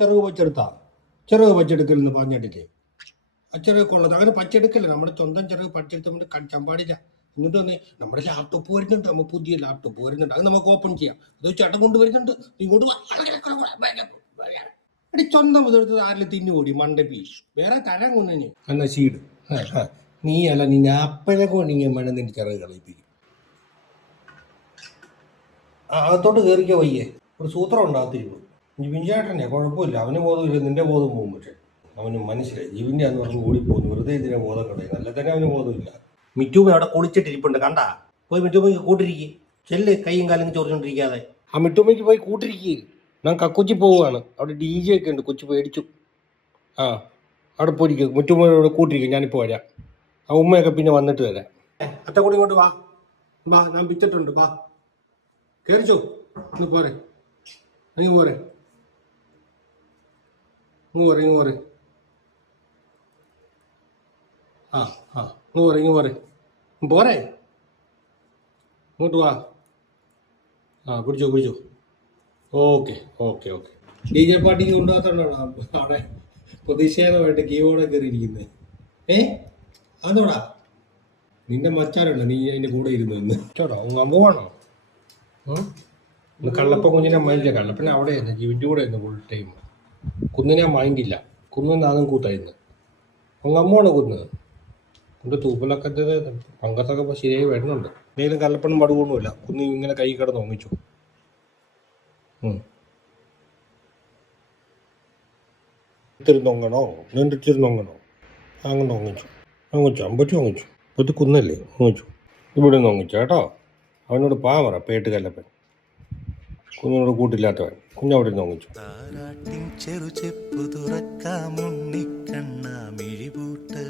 ചെറുക് പച്ചെടുത്താ? ചെറുക് പച്ചെടുക്കലെന്ന് പറഞ്ഞിട്ടില്ലേ? ആ ചെറുക് കൊള്ളത് അങ്ങനെ പച്ചെടുക്കല്ല. നമ്മുടെ സ്വന്തം ചെറുക് പച്ചെടുത്ത് ചമ്പാടില്ല എന്നിട്ട് നമ്മുടെ ലാപ്ടോപ്പ് വരുന്നുണ്ട്. നമ്മൾ പുതിയ ലാപ്ടോപ്പ് വരുന്നുണ്ട്. അത് നമുക്ക് ഓപ്പൺ ചെയ്യാം. അത് ചേട്ടൻ കൊണ്ടുവരുന്നുണ്ട്. ഇങ്ങോട്ട്. എടി സ്വന്തം ഇതെടുത്ത് ആരിൽ തിന്നുകൂടി മണ്ടപ്പി വേറെ തരാൻ കൊണ്ടു എന്നാ സീഡ് നീ അല്ല നീ ഞാപ്പഴ അപ്പഴേ കൊണ്ടിങ്ങ വേണം നിന്റെ ചെറുക് കളിപ്പിക്കും. അകത്തോട്ട് കയറിക്കോ വയ്യേ. ഒരു സൂത്രം ഉണ്ടാകത്തിരുന്നു ജിബിൻചേട്ടനെ കുഴപ്പമില്ല. അവന് ബോധമില്ല നിന്റെ ബോധം പോകും പക്ഷേ. അവന് മനസ്സിലായി. ജിബിന്റെ അന്ന് പറഞ്ഞ് ഓടിപ്പോന്നു. വെറുതെ ഇതിനെ ബോധം കളയും. അല്ല തന്നെ അവന് ബോധമില്ല മിറ്റൂമ അവിടെ കുളിച്ചിട്ടിരിപ്പുണ്ട്. കണ്ടാ? പോയി മിറ്റൂമയ്ക്ക് കൂട്ടിരിക്കുക ചെല്ല് കൈയും കാലും ചൊറിഞ്ഞോണ്ടിരിക്കാതെ. ആ മിറ്റൂമയ്ക്ക് പോയി കൂട്ടിരിക്കുക ഞാൻ കക്കുച്ചി പോവുകയാണ്. അവിടെ ഡി ജെ ഒക്കെ ഉണ്ട്. കൊച്ചു പേടിച്ചു. ആ അവിടെ പോയിരിക്കും. മുറ്റുമ്മയോട് കൂട്ടിരിക്കും. ഞാനിപ്പോൾ വരാം. ആ ഉമ്മയൊക്കെ പിന്നെ വന്നിട്ട് വരാം. കൂടി ഇങ്ങോട്ട് വാ. വാ ഞാൻ പിച്ചിട്ടുണ്ട് വാ. കയറിച്ചോ ഒന്ന് പോരെ. അങ്ങ് പോരെ. ഇങ്ങ് പോരെ ഇങ്ങ് പോരെ ആ ആ ഇങ്ങ് പോരെ ഇങ്ങ് പോരെ. ഇങ്ങോട്ട് വാ. ആ പിടിച്ചോ പിടിച്ചോ. Okay okay okay. D J പാർട്ടിക്ക് കൊണ്ടുപോകാത്തോണ്ടാണ് അവിടെ പ്രതിഷേധമായിട്ട് കീബോർഡ് കയറിയിരിക്കുന്നത് ഏ? അതോടാ നിന്റെ മച്ചാരുണ്ട് നീ അതിന്റെ കൂടെ ഇരുന്നു ഇന്ന് ചോടാ അമ്മുവാണോ കള്ളപ്പ കുഞ്ഞിനെ മൈൻഡില്ല കള്ളപ്പനെ അവിടെ ആയിരുന്നു ജീവിന്റെ കൂടെ ആയിരുന്നു ഫുൾ ടൈം കുന്നിനെ മൈൻഡില്ല കുന്നും നാദം കൂട്ടായിരുന്നു. അങ്ങ് അമ്മയാണ് കുന്നത് കൊണ്ട് തൂപ്പലൊക്കെ പങ്കത്തൊക്കെ ഇപ്പോൾ ശരിയായി വരുന്നുണ്ട്. എന്തെങ്കിലും കല്ലപ്പണം പടുകൊന്നുമില്ല കുന്നി ഇങ്ങനെ കൈ കിടന്ന് ഒങ്ങിച്ചു തിരുന്നൊങ്ങണോ നീണ്ട് തിരുന്നൊങ്ങണോ അങ്ങനെ ഒങ്ങിച്ചു ഒങ്ങിച്ചു അമ്പറ്റി ഒങ്ങിച്ചു ഇപ്പോഴത്തെ കുന്നല്ലേ? ഒങ്ങിച്ചു ഇവിടെ നിന്ന് ഒങ്ങിച്ചു കേട്ടോ? അവനോട് പാവറ പേട്ട് കല്ലപ്പൻ കുഞ്ഞിനോട് കൂട്ടില്ലാത്തവൻ. കുഞ്ഞവിടെ നിന്ന് ചെറു ചെപ്പു തുറക്കാമുണ്ണിക്കണ്ണ മിഴിപൂട്ട്.